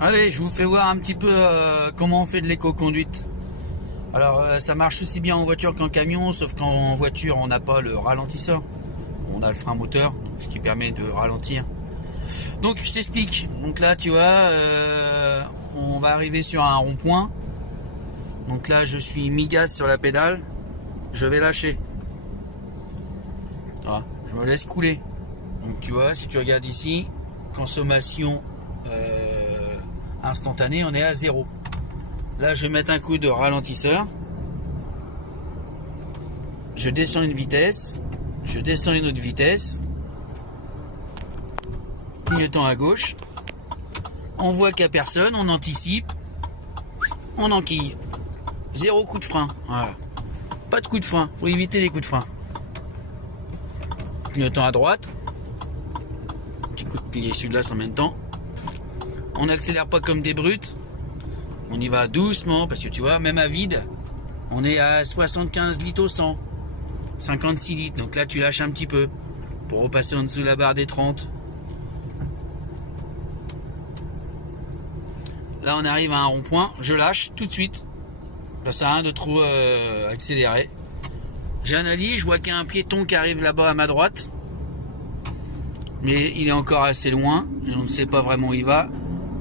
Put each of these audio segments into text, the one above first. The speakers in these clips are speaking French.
Allez, je vous fais voir un petit peu comment on fait de l'éco-conduite. Alors ça marche aussi bien en voiture qu'en camion, sauf qu'en voiture on n'a pas le ralentisseur. On a le frein moteur, donc, ce qui permet de ralentir. Donc je t'explique. Donc là tu vois, on va arriver sur un rond-point. Donc là je suis mi-gaz sur la pédale. Je vais lâcher. Voilà, je me laisse couler. Donc tu vois, si tu regardes ici, consommation instantanée, on est à 0. Là, je vais mettre un coup de ralentisseur. Je descends une vitesse. Je descends une autre vitesse. Clignotant à gauche. On voit qu'il n'y a personne. On anticipe. On enquille. 0 coup de frein. Voilà. Pas de coup de frein. Faut éviter les coups de frein. Clignotant à droite. Petit coup de pilier celui-là en même temps. On n'accélère pas comme des brutes. On y va doucement parce que tu vois, même à vide, on est à 75 litres au 100. 56 litres. Donc là, tu lâches un petit peu pour repasser en dessous de la barre des 30. Là, on arrive à un rond-point. Je lâche tout de suite. Ça sert à rien de trop accélérer. J'analyse, je vois qu'il y a un piéton qui arrive là-bas à ma droite. Mais il est encore assez loin. Et on ne sait pas vraiment où il va.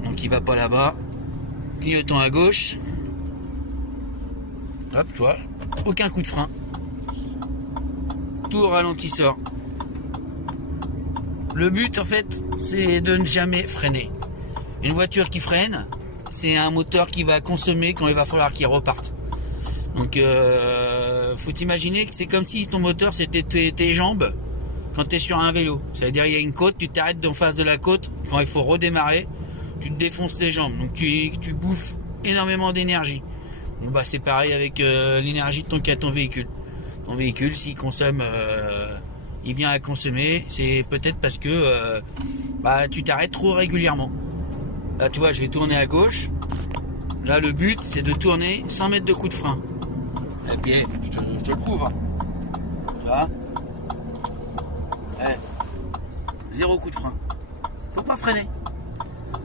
Donc il va pas là-bas. Clignotant à gauche. Hop, toi. Aucun coup de frein. Tout au ralentisseur. Le but, en fait, c'est de ne jamais freiner. Une voiture qui freine, c'est un moteur qui va consommer quand il va falloir qu'il reparte. Donc, faut t'imaginer que c'est comme si ton moteur, c'était tes jambes quand tu es sur un vélo. Ça veut dire il y a une côte, tu t'arrêtes en face de la côte. Quand il faut redémarrer, tu te défonces les jambes. Donc, tu bouffes énormément d'énergie. Bon, bah, c'est pareil avec l'énergie de ton véhicule. Ton véhicule, s'il consomme, il vient à consommer, c'est peut-être parce que bah, tu t'arrêtes trop régulièrement. Là, tu vois, je vais tourner à gauche. Là, le but, c'est de tourner sans mettre de coup de frein. Et puis, je te le prouve. Hein. Tu vois, 0 coup de frein. Faut pas freiner.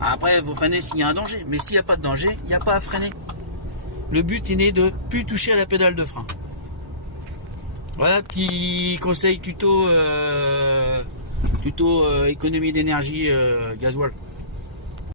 Après, vous freinez s'il y a un danger. Mais s'il n'y a pas de danger, il n'y a pas à freiner. Le but est né de plus toucher à la pédale de frein. Voilà, petit conseil tuto économie d'énergie gasoil.